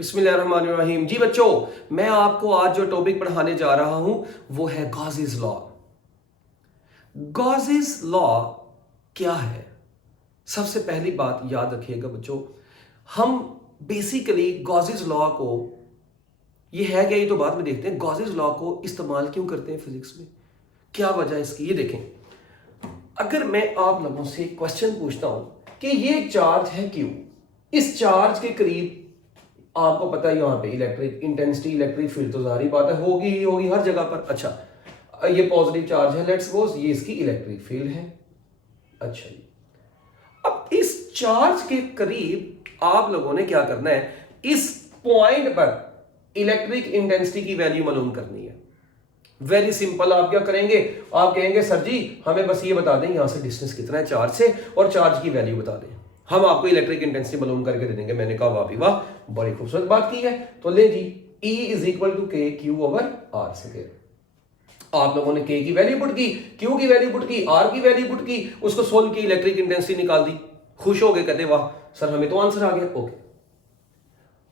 बिस्मिल्लाहिर्रहमानिर्रहीम। जी बच्चों, मैं आपको आज जो टॉपिक पढ़ाने जा रहा हूं वो है गॉसेस लॉ। गॉसेस लॉ क्या है? सबसे पहली बात याद रखिएगा बच्चों, हम बेसिकली गॉसेस लॉ को, ये है क्या ये तो बाद में देखते हैं, गॉसेस लॉ को इस्तेमाल क्यों करते हैं फिजिक्स में, क्या वजह है इसकी, ये देखें। अगर मैं आप लोगों से क्वेश्चन पूछता हूं कि ये चार्ज है क्यू, इस चार्ज के करीब आपको पता है यहां पे इलेक्ट्रिक इंटेंसिटी, इलेक्ट्रिक फील्ड तो जारी बात है होगी ही होगी हर जगह पर। अच्छा, ये पॉजिटिव चार्ज है, लेट्स सपोज ये इसकी इलेक्ट्रिक फील्ड है। अच्छा जी, अब इस चार्ज के करीब आप लोगों ने क्या करना है, इस पॉइंट पर इलेक्ट्रिक इंटेंसिटी की वैल्यू मालूम करनी है। वेरी सिंपल, आप क्या करेंगे, आप कहेंगे सर जी हमें बस ये बता दें यहां से डिस्टेंस कितना है चार्ज से और चार्ज की वैल्यू बता दें, हम आपको इलेक्ट्रिक इंटेंसिटी मालूम करके दे देंगे। मैंने कहा वाह भी वाह, बड़ी खूबसूरत बात की है। तो ले जी, E इज इक्वल टू के क्यू ओवर आर स्क्वायर। आप लोगों ने के की वैल्यू पुट की, क्यू की वैल्यू पुट की, आर की वैल्यू पुट की, उसको सोल्व की, इलेक्ट्रिक इंटेंसिटी निकाल दी, खुश हो गए, कहते वाह सर हमें तो आंसर आ गया। ओके,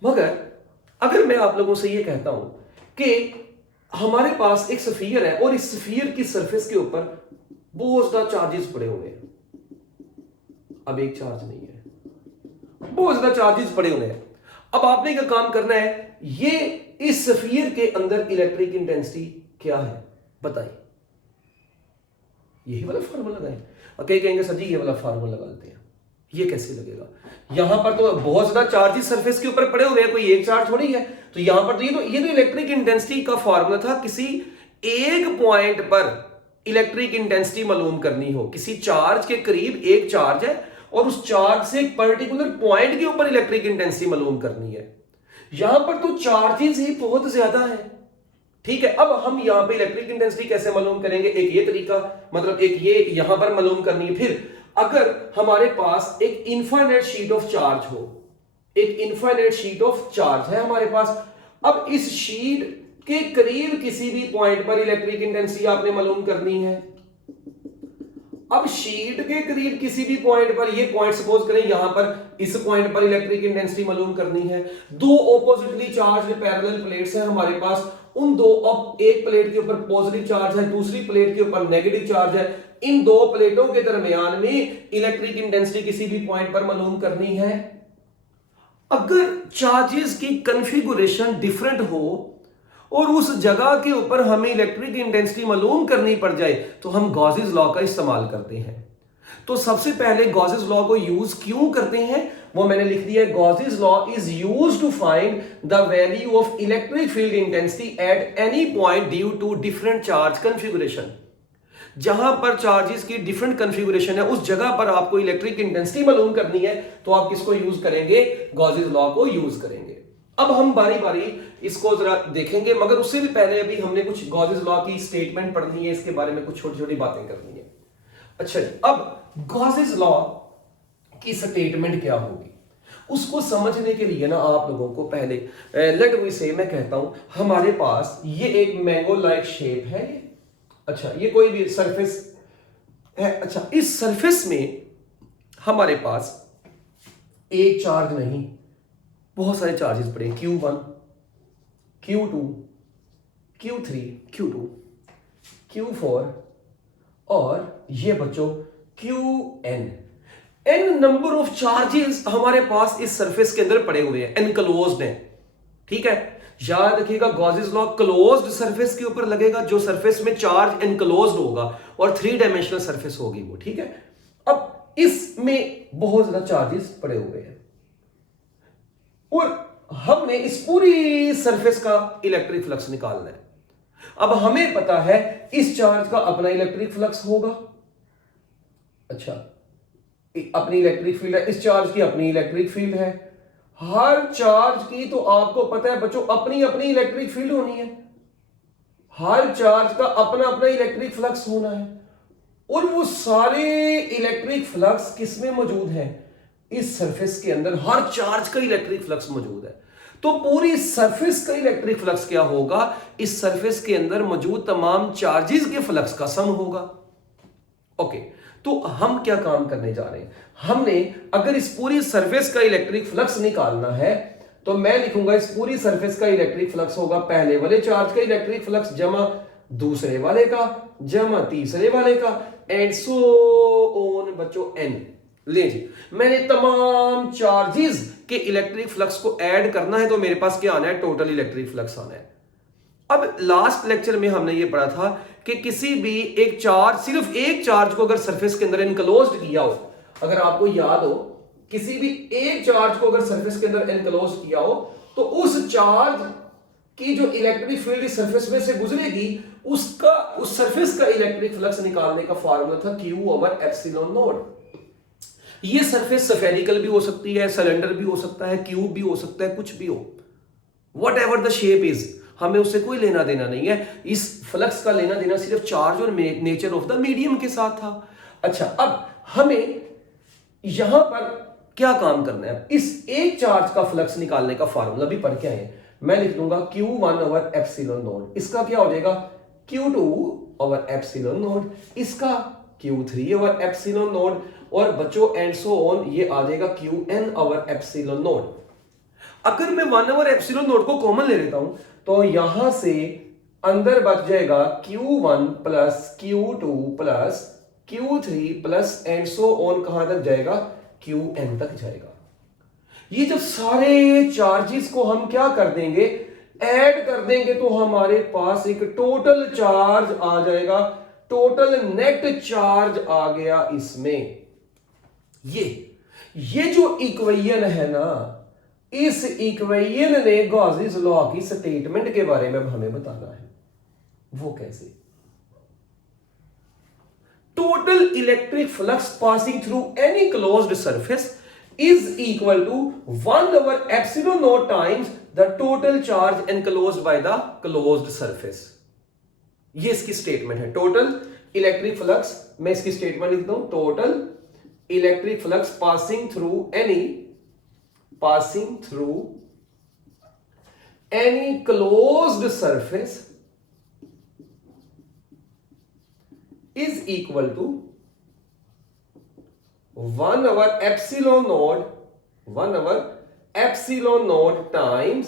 मगर अगर मैं आप लोगों से ये कहता हूं कि हमारे पास एक स्फीयर है और इस स्फीयर की सरफेस के ऊपर बहुत ज्यादा चार्जेस पड़े हुए हैं, अब एक चार्ज नहीं है, बहुत ज्यादा चार्जेस पड़े हुए हैं। अब आपने क्या काम करना है, ये इस स्फीयर के अंदर इलेक्ट्रिक इंटेंसिटी क्या है बताइए, यही वाला फार्मूला लगाएं। कई कहेंगे सर जी ये वाला फार्मूला लगा लेते हैं, ये कैसे लगेगा, यहां पर तो बहुत ज्यादा चार्जेस सरफेस के ऊपर पड़े हुए हैं, कोई एक चार्ज थोड़ी है। तो यहां पर तो ये तो इलेक्ट्रिक इंटेंसिटी का फार्मूला था, किसी एक पॉइंट पर इलेक्ट्रिक इंटेंसिटी मालूम करनी हो, किसी चार्ज के करीब एक चार्ज है और उस चार्ज से एक पर्टिकुलर पॉइंट के ऊपर इलेक्ट्रिक इंटेंसिटी मालूम करनी है। यहां पर तो चार्जेस ही बहुत ज्यादा है, ठीक है। अब हम यहां पे इलेक्ट्रिक इंटेंसिटी कैसे मालूम करेंगे, एक ये तरीका, मतलब एक ये यहां पर मालूम करनी है। फिर अगर हमारे पास एक इनफाइनाइट शीट ऑफ चार्ज हो, एक इनफाइनाइट शीट ऑफ चार्ज है हमारे पास, अब इस शीट के करीब किसी भी पॉइंट पर इलेक्ट्रिक इंटेंसिटी आपने मालूम करनी है। अब शीट के करीब किसी भी पॉइंट पर, ये पॉइंट सपोज करें यहां पर, इस पॉइंट पर इलेक्ट्रिक इंटेंसिटी मालूम करनी है। दो ऑपोजिटली चार्ज्ड पैरेलल प्लेट्स हैं हमारे पास, उन दो, अब एक प्लेट के ऊपर पॉजिटिव चार्ज है, दूसरी प्लेट के ऊपर नेगेटिव चार्ज है, इन दो प्लेटों के दरमियान में इलेक्ट्रिक इंटेंसिटी किसी भी पॉइंट पर मालूम करनी है। अगर चार्जेस की कॉन्फ़िगरेशन डिफरेंट हो और उस जगह के ऊपर हमें इलेक्ट्रिक इंटेंसिटी मालूम करनी पड़ जाए तो हम गॉसेस लॉ का इस्तेमाल करते हैं। तो सबसे पहले गॉसेस लॉ को यूज क्यों करते हैं वो मैंने लिख दिया है। Gauss's law is used to find the value of electric field intensity at any point due to different charge configuration. जहां पर चार्जेस की डिफरेंट कॉन्फ़िगरेशन है उस जगह पर आपको इलेक्ट्रिक इंटेंसिटी मालूम करनी है, तो आप किसको यूज करेंगे, गॉसेस लॉ को यूज करेंगे। अब हम बारी बारी इसको जरा देखेंगे, मगर उससे भी पहले अभी हमने कुछ गॉसेस लॉ की स्टेटमेंट पढ़नी है, इसके बारे में कुछ छोटी छोटी बातें करनी है। अच्छा जी, अब गॉसेस लॉ की स्टेटमेंट क्या होगी उसको समझने के लिए ना आप लोगों को पहले लेट वी से, मैं कहता हूं हमारे पास ये एक मैंगो लाइक शेप है ये, अच्छा ये कोई भी सरफेस है। अच्छा, इस सरफेस में हमारे पास एक चार्ज नहीं, बहुत सारे चार्जेस पड़े, Q1, Q2, Q3, Q2, Q4 और ये बच्चों Qn। n number of charges हमारे पास इस सरफेस के अंदर पड़े हुए हैं, एनक्लोज्ड है, ठीक है। याद रखिएगा गॉसेस लॉ क्लोज्ड सरफेस के ऊपर लगेगा, जो सरफेस में चार्ज एनक्लोज्ड होगा और 3 डायमेंशनल सरफेस होगी वो, ठीक है। अब इसमें बहुत ज्यादा चार्जेस पड़े हुए हैं और हमने इस पूरी सरफेस का इलेक्ट्रिक फ्लक्स निकालना है। अब हमें पता है इस चार्ज का अपना इलेक्ट्रिक फ्लक्स होगा, अच्छा अपनी इलेक्ट्रिक फील्ड है, इस चार्ज की अपनी इलेक्ट्रिक फील्ड है, हर चार्ज की तो आपको पता है बच्चों अपनी अपनी इलेक्ट्रिक फील्ड होनी है, हर चार्ज का अपना अपना इलेक्ट्रिक फ्लक्स होना है और वो सारे इलेक्ट्रिक फ्लक्स किसमें मौजूद है, इस सरफेस के अंदर हर चार्ज का इलेक्ट्रिक फ्लक्स मौजूद है। तो पूरी सरफेस का इलेक्ट्रिक फ्लक्स क्या होगा, इस सरफेस के अंदर मौजूद तमाम चार्जेस के फ्लक्स का सम होगा। ओके, तो हम क्या काम करने जा रहे हैं, हमने अगर इस पूरी सरफेस का इलेक्ट्रिक फ्लक्स निकालना है तो मैं लिखूंगा इस पूरी सरफेस का इलेक्ट्रिक फ्लक्स होगा पहले वाले चार्ज का इलेक्ट्रिक फ्लक्स जमा दूसरे वाले का जमा तीसरे वाले का एंड सो ऑन बच्चों एन। ले जी, मैंने तमाम चार्जेस के इलेक्ट्रिक फ्लक्स को ऐड करना है तो मेरे पास क्या आना है, टोटल इलेक्ट्रिक फ्लक्स आना है। अब लास्ट लेक्चर में हमने ये पढ़ा था कि किसी भी एक चार्ज, सिर्फ एक चार्ज को अगर सरफेस के अंदर एनक्लोज्ड किया हो, अगर आपको याद हो किसी भी एक चार्ज को अगर सरफेस के अंदर एनक्लोज किया हो तो उस चार्ज की जो इलेक्ट्रिक फील्ड इस सरफेस में से गुजरेगी उसका, उस सरफेस का इलेक्ट्रिक फ्लक्स निकालने का फार्मूला था Q/ε0। ये सरफेस स्फेरिकल भी हो सकती है, सिलेंडर भी हो सकता है, क्यूब भी हो सकता है, कुछ भी हो, what ever the shape is, हमें उससे कोई लेना देना नहीं है। इस फ्लक्स का लेना देना सिर्फ चार्ज और नेचर ऑफ द मीडियम के साथ था। अच्छा, अब हमें यहां पर क्या काम करना है, इस एक चार्ज का फ्लक्स निकालने का फार्मूला भी पढ़ के आए। मैं लिख लूंगा Q1/ε0, इसका क्या हो जाएगा Q2/ε0, इसका Q3/ε0 और बच्चों एंड सो ऑन ये आ जाएगा Qn/ε0। अगर मैं 1/ε0 को कॉमन ले लेता हूं तो यहां से अंदर बच जाएगा Q1 plus Q2 plus Q3 plus and so on, कहां तक जाएगा, Qn तक जाएगा। ये जब सारे चार्जेस को हम क्या कर देंगे, ऐड कर देंगे तो हमारे पास एक टोटल चार्ज आ जाएगा, टोटल नेट चार्ज आ गया इसमें। ये जो इक्वेशन है ना, इस इक्वेशन ने गॉसेस लॉ की स्टेटमेंट के बारे में हमें बताना है। वो कैसे, total electric flux passing through any closed surface is equal to 1/ε0 times the total charge enclosed by the closed surface। ये इसकी स्टेटमेंट है, टोटल इलेक्ट्रिक फ्लक्स। मैं इसकी स्टेटमेंट लिखता हूं, total electric flux passing through any closed surface is equal to 1/ε0 times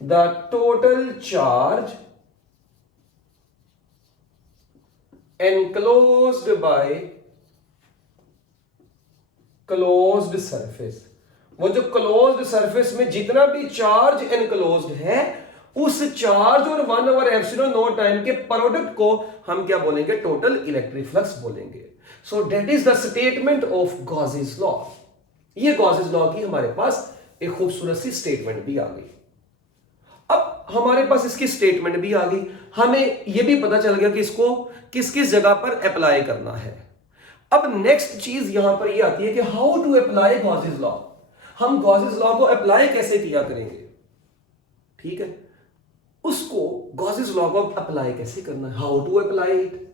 the total charge enclosed by closed surface। वो जो closed surface में जितना भी चार्ज एनक्लोज्ड है उस चार्ज और 1/ε0 टाइम के प्रोडक्ट को हम क्या बोलेंगे, टोटल इलेक्ट्रिक फ्लक्स बोलेंगे। So that is the statement of Gauss's law. ये गॉसेस लॉ की हमारे पास एक खूबसूरत सी स्टेटमेंट भी आ गई। अब हमारे पास इसकी स्टेटमेंट भी आ गई, हमें यह भी पता चल गया कि इसको किस किस जगह पर अप्लाई करना है। अब नेक्स्ट चीज यहां पर यह आती है कि how to apply Gauss's law. हम गॉसेस लॉ को अप्लाई कैसे किया करेंगे, ठीक है, उसको गॉसेस लॉ को अप्लाई कैसे करना है, हाउ टू अप्लाई इट।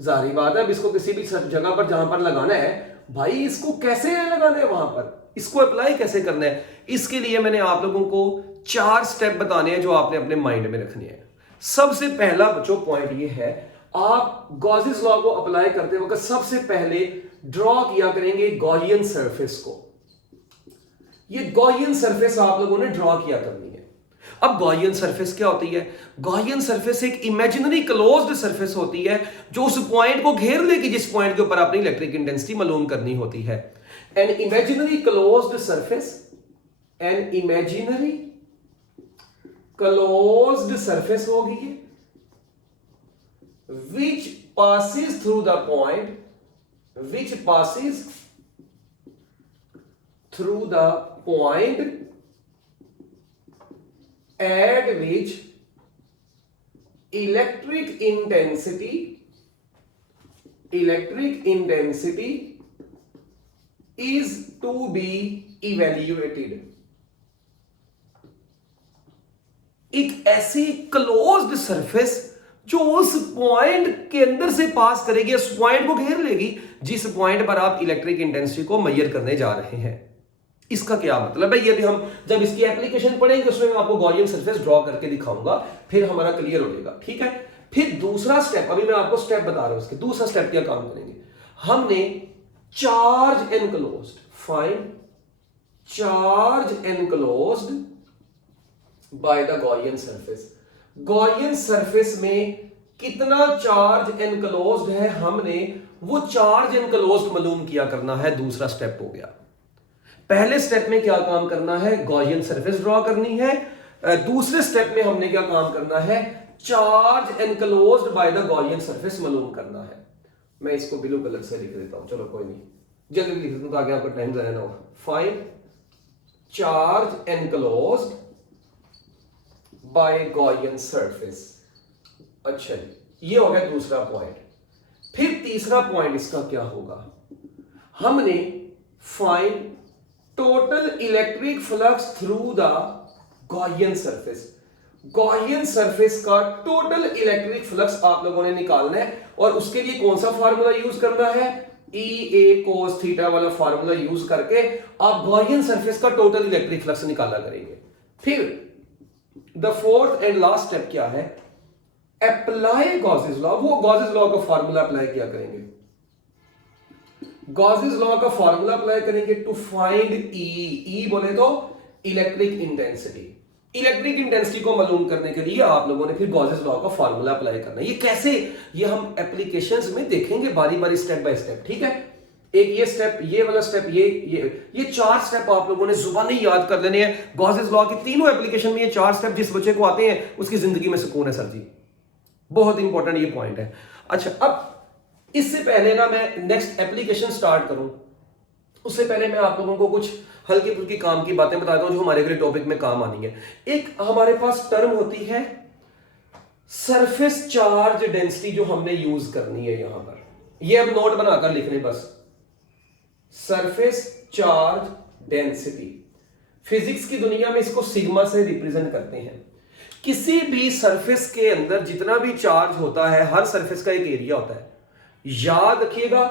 जारी बात है, अब इसको किसी भी जगह पर जहां पर लगाना है, भाई इसको कैसे लगाना है, वहां पर इसको अप्लाई कैसे करना है। इसके लिए मैंने आप लोगों को 4 स्टेप बताने हैं जो आपने अपने माइंड में रखने हैं। सबसे पहला बच्चों पॉइंट ये है, आप गॉसेस लॉ को अप्लाई करते वक्त सबसे पहले ड्रॉ किया करेंगे गॉसियन सरफेस को। ये गॉसियन सरफेस आप लोगों ने ड्रॉ किया करनी है। अब गॉसियन सरफेस क्या होती है, गॉसियन सरफेस एक इमेजिनरी क्लोज्ड सरफेस होती है जो उस पॉइंट को घेर लेगी जिस पॉइंट के ऊपर आपने इलेक्ट्रिक इंटेंसिटी मालूम करनी होती है। An imaginary closed surface, an imaginary closed surface होगी which passes through the point, which passes through the point at which electric intensity is to be evaluated। एक ऐसी क्लोज्ड सरफेस जो उस पॉइंट के अंदर से पास करेगी, उस पॉइंट को घेर लेगी जिस पॉइंट पर आप इलेक्ट्रिक इंटेंसिटी को मेजर करने जा रहे हैं। इसका क्या मतलब है, ये भी हम जब इसकी एप्लीकेशन पढ़ेंगे उसमें मैं आपको गॉसियन सरफेस ड्रॉ करके दिखाऊंगा, फिर हमारा क्लियर हो जाएगा, ठीक है। फिर दूसरा स्टेप, अभी मैं आपको स्टेप बता रहा हूं, उसके दूसरा स्टेप क्या काम करेंगे, हमने charge enclosed, find charge enclosed by the Gaussian surface. Gaussian surface में कितना चार्ज एनक्लोज्ड है, हमने वो चार्ज एनक्लोज्ड मालूम किया करना है। दूसरा स्टेप हो गया। पहले स्टेप में क्या काम करना है, गॉसियन सरफेस ड्रॉ करनी है। दूसरे स्टेप में हमने क्या काम करना है, charge enclosed by the Gaussian surface मालूम करना है। मैं इसको ब्लू कलर से लिख देता हूं, चलो कोई नहीं, जल्दी लिख देता हूं ताकि आपका टाइम जाया ना हो। Find charge enclosed bye Gaussian surface. अच्छा जी, ये हो गया दूसरा पॉइंट। फिर तीसरा पॉइंट इसका क्या होगा, हमने find total electric flux through the Gaussian surface. Gaussian surface का टोटल इलेक्ट्रिक फ्लक्स आप लोगों ने निकालना है, और उसके लिए कौन सा फार्मूला यूज करना है, EA cos थीटा वाला फार्मूला यूज करके आप गॉसियन सरफेस का टोटल इलेक्ट्रिक फ्लक्स निकाला करेंगे। फिर the fourth and last step क्या है, अप्लाई गॉसेस लॉ। वो गॉसेस लॉ का फार्मूला अप्लाई किया करेंगे। गॉसेस लॉ का फार्मूला अप्लाई करेंगे टू फाइंड ई बोले तो इलेक्ट्रिक इंटेंसिटी। इलेक्ट्रिक इंटेंसिटी को मालूम करने के लिए आप लोगों ने फिर गॉसेस लॉ का फार्मूला अप्लाई करना है। ये कैसे, ये हम एप्लीकेशंस में देखेंगे बारी बारी, स्टेप बाय स्टेप, ठीक है। एक ये स्टेप, ये वाला स्टेप, ये चार स्टेप आप लोगों ने जुबानी याद कर लेने हैं। गॉसेस लॉ की तीनों एप्लीकेशन में ये चार स्टेप जिस बच्चे को आते हैं उसकी जिंदगी में सुकून है सर जी। बहुत इंपॉर्टेंट ये पॉइंट है। अच्छा, अब इससे पहले ना मैं नेक्स्ट एप्लीकेशन स्टार्ट करूं, उससे पहले मैं आप लोगों को कुछ हल्की फुल्की काम की बातें बताता हूं जो हमारे अगले टॉपिक में काम आनी है। एक हमारे पास टर्म होती है सरफेस चार्ज डेंसिटी, जो हमने यूज करनी है यहां पर। ये अब नोट बनाकर लिख लें बस, सरफेस चार्ज डेंसिटी। फिजिक्स की दुनिया में इसको सिग्मा से रिप्रेजेंट करते हैं। किसी भी सरफेस के अंदर जितना भी चार्ज होता है, हर सरफेस का एक एरिया होता है। याद रखिएगा,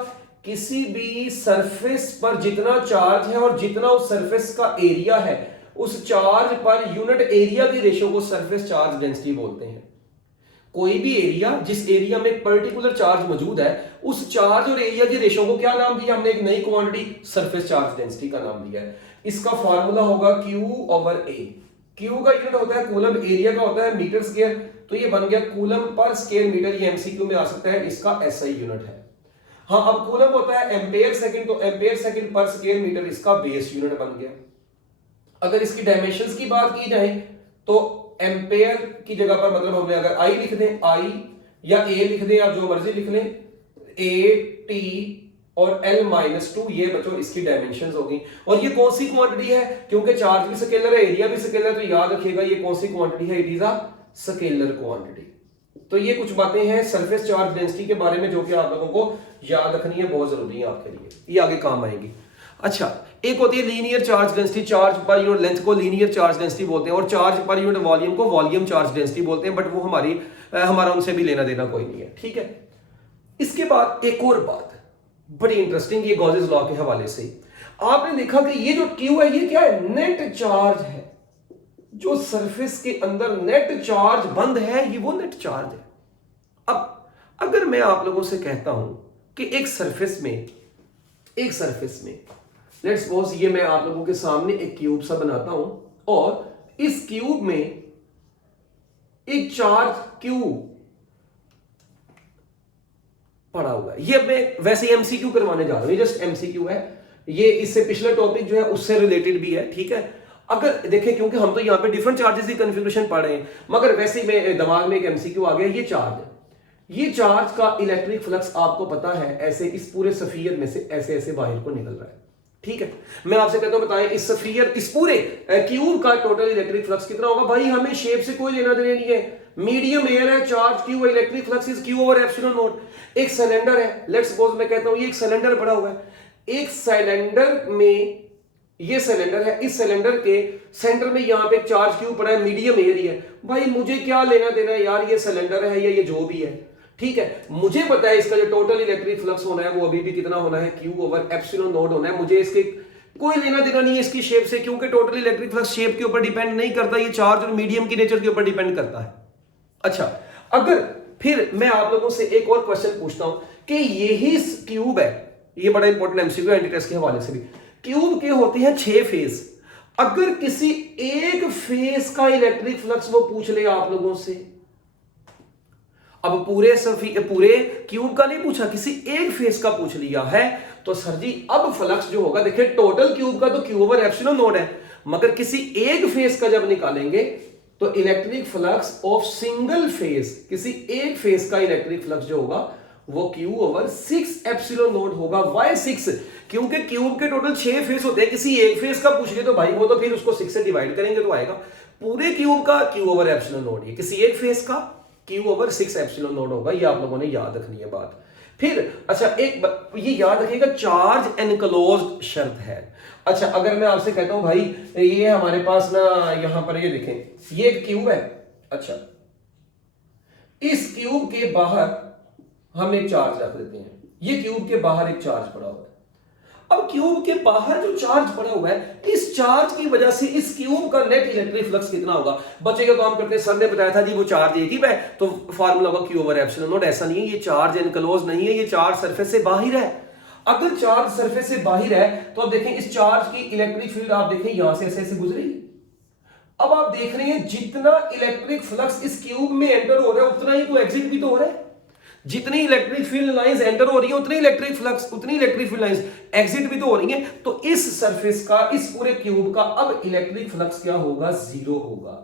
किसी भी सरफेस पर जितना चार्ज है और जितना उस सरफेस का एरिया है, उस चार्ज पर यूनिट एरिया की रेशियो को सरफेस चार्ज डेंसिटी बोलते हैं। कोई भी एरिया, जिस एरिया में एक पर्टिकुलर चार्ज मौजूद है, उस चार्ज और एरिया की रेशियो को क्या नाम दिया हमने, एक नई क्वांटिटी सरफेस चार्ज डेंसिटी का नाम दिया है। इसका फॉर्मूला होगा Q/A। Q का यूनिट होता है कूलम, एरिया का होता है मीटर स्क्वायर, तो ये बन गया कूलम पर स्क्वायर मीटर। ये एमसीक्यू में आ सकता है, इसका SI यूनिट है। हाँ, अब कूलम होता है एम्पेयर सेकंड, तो एम्पेयर सेकंड पर स्क्वायर मीटर इसका बेस यूनिट बन गया। अगर इसकी डायमेंशंस की बात की जाए तो एम्पेयर की जगह पर मतलब हमने अगर I लिख दें, I या A लिख दें, आप जो मर्जी लिख लें, AT और L-2, ये बच्चों इसकी डायमेंशंस होगी। और ये कौन सी क्वांटिटी है, क्योंकि चार्ज भी स्केलर है, एरिया भी स्केलर है, तो याद रखिएगा ये कौन सी क्वांटिटी है, it is a scalar quantity. तो ये कुछ बातें हैं सरफेस चार्ज डेंसिटी के बारे में जो कि आप लोगों को याद रखनी है, बहुत जरूरी है आपके लिए, ये आगे काम आएगी। अच्छा, एक होती है linear charge density. Charge per unit length को लीनियर चार्ज डेंसिटी बोलते हैं, और चार्ज पर यूनिट वॉल्यूम को वॉल्यूम चार्ज डेंसिटी बोलते हैं, बट वो हमारा उनसे भी लेना देना कोई नहीं है, ठीक है। इसके बाद एक और बात बड़ी इंटरेस्टिंग, ये गॉसेस लॉ के हवाले से आपने देखा कि ये जो Q है, ये क्या है, नेट चार्ज है। जो सरफेस के अंदर नेट चार्ज बंद है, ये वो नेट चार्ज है। अब अगर मैं आप लोगों से कहता हूं कि एक सरफेस में लेट्स सपोज ये मैं आप लोगों के सामने एक क्यूब सा बनाता हूं, और इस क्यूब में एक चार्ज Q पड़ा हुआ है। ये मैं वैसे MCQ करवाने जा रहा हूं, ये जस्ट MCQ है, ये इससे पिछला टॉपिक जो है उससे रिलेटेड भी है, ठीक है। अगर देखें, क्योंकि हम तो यहाँ पे डिफरेंट चार्जेस की कन्फिगरेशन पढ़ रहे हैं, मगर वैसे में दिमाग में एक MCQ आ गया। ये चार्ज है, ये चार्ज का इलेक्ट्रिक फ्लक्स आपको पता है ऐसे इस पूरे सफियर में से ऐसे ऐसे बाहर को निकल रहा है, ठीक है। मैं आपसे कहता हूं बताएं इस सफियर, इस पूरे क्यूब का टोटल इलेक्ट्रिक फ्लक्स कितना होगा। भाई हमें शेप से कोई लेना देना नहीं है, मीडियम एयर है, charge Q, electric flux is Q/ε0। एक सिलेंडर है, लेट्स सपोज मैं कहता हूं ये एक सिलेंडर पड़ा हुआ है, एक सिलेंडर में, ये सिलेंडर है, इस सिलेंडर के सेंटर में यहां पे एक चार्ज Q पड़ा है, मीडियम एयर है। भाई मुझे क्या लेना देना है यार, ये सिलेंडर है या ये जो भी है, ठीक है। मुझे पता है इसका जो टोटल इलेक्ट्रिक फ्लक्स होना है वो अभी भी कितना होना है, Q/ε0 होना है। मुझे इसके कोई लेना देना नहीं है इसकी शेप से, क्योंकि टोटल इलेक्ट्रिक फ्लक्स शेप के ऊपर डिपेंड नहीं करता, ये चार्ज और मीडियम की नेचर के ऊपर डिपेंड करता है। अच्छा, अगर फिर मैं आप लोगों से एक और क्वेश्चन पूछता हूं कि यही क्यूब है, ये बड़ा इंपॉर्टेंट MCQ एंटी टेस्ट के हवाले से भी, क्यूब के होते हैं 6 फेस। अगर किसी एक फेस का इलेक्ट्रिक फ्लक्स वो पूछ ले आप लोगों से, अब पूरे क्यूब का नहीं पूछा, किसी एक फेस का पूछ लिया है, तो सर जी अब फ्लक्स जो होगा, देखिए टोटल क्यूब का तो क्यू ओवर एप्सिलॉन नॉट है, मगर किसी एक फेस का जब निकालेंगे तो electric flux of single phase, किसी एक फेस का इलेक्ट्रिक फ्लक्स जो होगा वो क्यू ओवर 6 एप्सिलॉन नॉट होगा। वाई 6? क्योंकि क्यूब के टोटल 6 फेस होते हैं, किसी एक फेस का पूछ ले तो भाई वो तो फिर उसको 6 से डिवाइड करेंगे तो आएगा, पूरे क्यूब का क्यू ओवर एप्सिलॉन नॉट, ये किसी एक फेस का क्यू ओवर 6 एप्सिलॉन नॉट होगा। ये आप लोगों ने याद रखनी है बात। फिर अच्छा एक ये याद रखिएगा, चार्ज एनक्लोज्ड शर्त है। अच्छा अगर मैं आपसे कहता हूं भाई ये हमारे पास ना यहां पर ये देखें, ये एक क्यूब है, अच्छा इस क्यूब के बाहर हम एक चार्ज रख देते हैं, ये क्यूब के बाहर एक चार्ज पड़ा हुआ है। अब क्यूब के बाहर जो चार्ज पड़ा हुआ है, इस चार्ज की वजह से इस क्यूब का नेट इलेक्ट्रिक फ्लक्स कितना होगा? बच्चे का काम करते हैं, सर ने बताया था जी वो चार्ज एक ही है तो फार्मूला होगा क्यू ओवर एप्सिलॉन नॉट। ऐसा नहीं है, ये चार्ज एनक्लोज नहीं है, ये चार्ज सरफेस से बाहर है। अगर चार्ज सरफेस से बाहर है तो अब देखें इस चार्ज की इलेक्ट्रिक फील्ड आप देखें यहां से ऐसे ऐसे गुजरी। अब आप देख रहे हैं जितना इलेक्ट्रिक फ्लक्स इस क्यूब में एंटर हो रहा है उतना ही तो एग्जिट भी तो हो रहा है। जितनी इलेक्ट्रिक फील्ड लाइंस एंटर हो रही है उतनी इलेक्ट्रिक फ्लक्स, उतनी इलेक्ट्रिक फील्ड लाइंस एग्जिट भी तो हो रही है। तो इस सरफेस का, इस पूरे क्यूब का अब इलेक्ट्रिक फ्लक्स क्या होगा? जीरो होगा।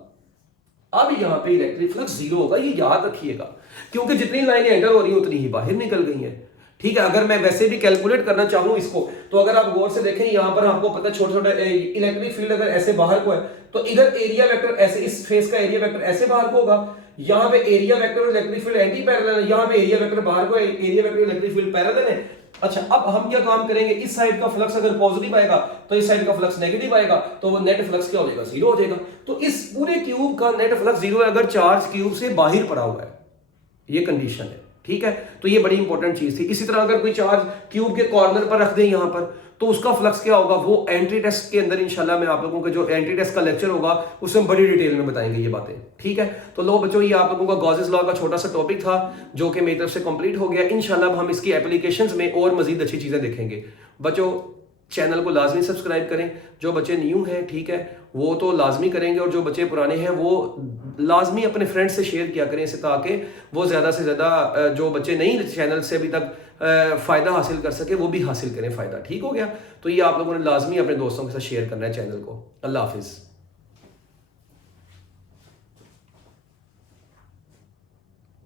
अब यहां पे इलेक्ट्रिक फ्लक्स जीरो होगा, ये याद रखिएगा, क्योंकि जितनी लाइनें एंटर हो रही है उतनी ही बाहर निकल गई हैं। ठीक है, अगर मैं वैसे भी कैलकुलेट करना चाहूं इसको तो अगर आप गौर से देखें यहां पर आपको पता है छोटे छोटे इलेक्ट्रिक फील्ड अगर ऐसे बाहर को है तो इधर एरिया वेक्टर ऐसे, इस फेस का एरिया वेक्टर ऐसे बाहर को होगा, यहां पे एरिया वेक्टर और इलेक्ट्रिक फील्ड एंटी पैरेलल है, यहां पे एरिया वेक्टर बाहर को है, area vector electric field parallel है। अच्छा अब हम क्या काम करेंगे, इस साइड का फ्लक्स अगर पॉजिटिव आएगा तो इस साइड का फ्लक्स नेगेटिव आएगा, तो वो नेट फ्लक्स क्या हो जाएगा? जीरो हो जाएगा। तो इस पूरे क्यूब का नेट फ्लक्स जीरो है अगर चार्ज क्यूब से बाहर पड़ा हुआ है, ये कंडीशन है। ठीक है, तो ये बड़ी इंपॉर्टेंट चीज थी। इसी तरह अगर कोई चार्ज क्यूब के कॉर्नर पर रख दें यहां पर, तो उसका फ्लक्स क्या होगा? वो एंट्री टेस्ट के अंदर इंशाल्लाह मैं आप लोगों को जो एंट्री टेस्ट का लेक्चर होगा उसमें बड़ी डिटेल में बताएंगे ये बातें। ठीक है, तो लो बच्चों ये आप लोगों का गॉसेस लॉ का छोटा सा टॉपिक था जो कि मेरी तरफ से कंप्लीट हो गया। इंशाल्लाह हम इसकी एप्लीकेशंस में और मजीद अच्छी चीजें देखेंगे। बच्चों चैनल को लाजमी सब्सक्राइब करें, जो बच्चे न्यू हैं ठीक है वो तो लाजमी करेंगे, और जो बच्चे पुराने हैं वो लाजमी अपने फ्रेंड्स से शेयर किया करें इसे, ताकि वो ज़्यादा से ज़्यादा जो बच्चे नहीं चैनल से अभी तक फ़ायदा हासिल कर सके वो भी हासिल करें फ़ायदा। ठीक हो गया, तो ये आप लोगों ने लाजमी अपने दोस्तों के साथ शेयर करना है चैनल को। अल्लाह हाफिज़।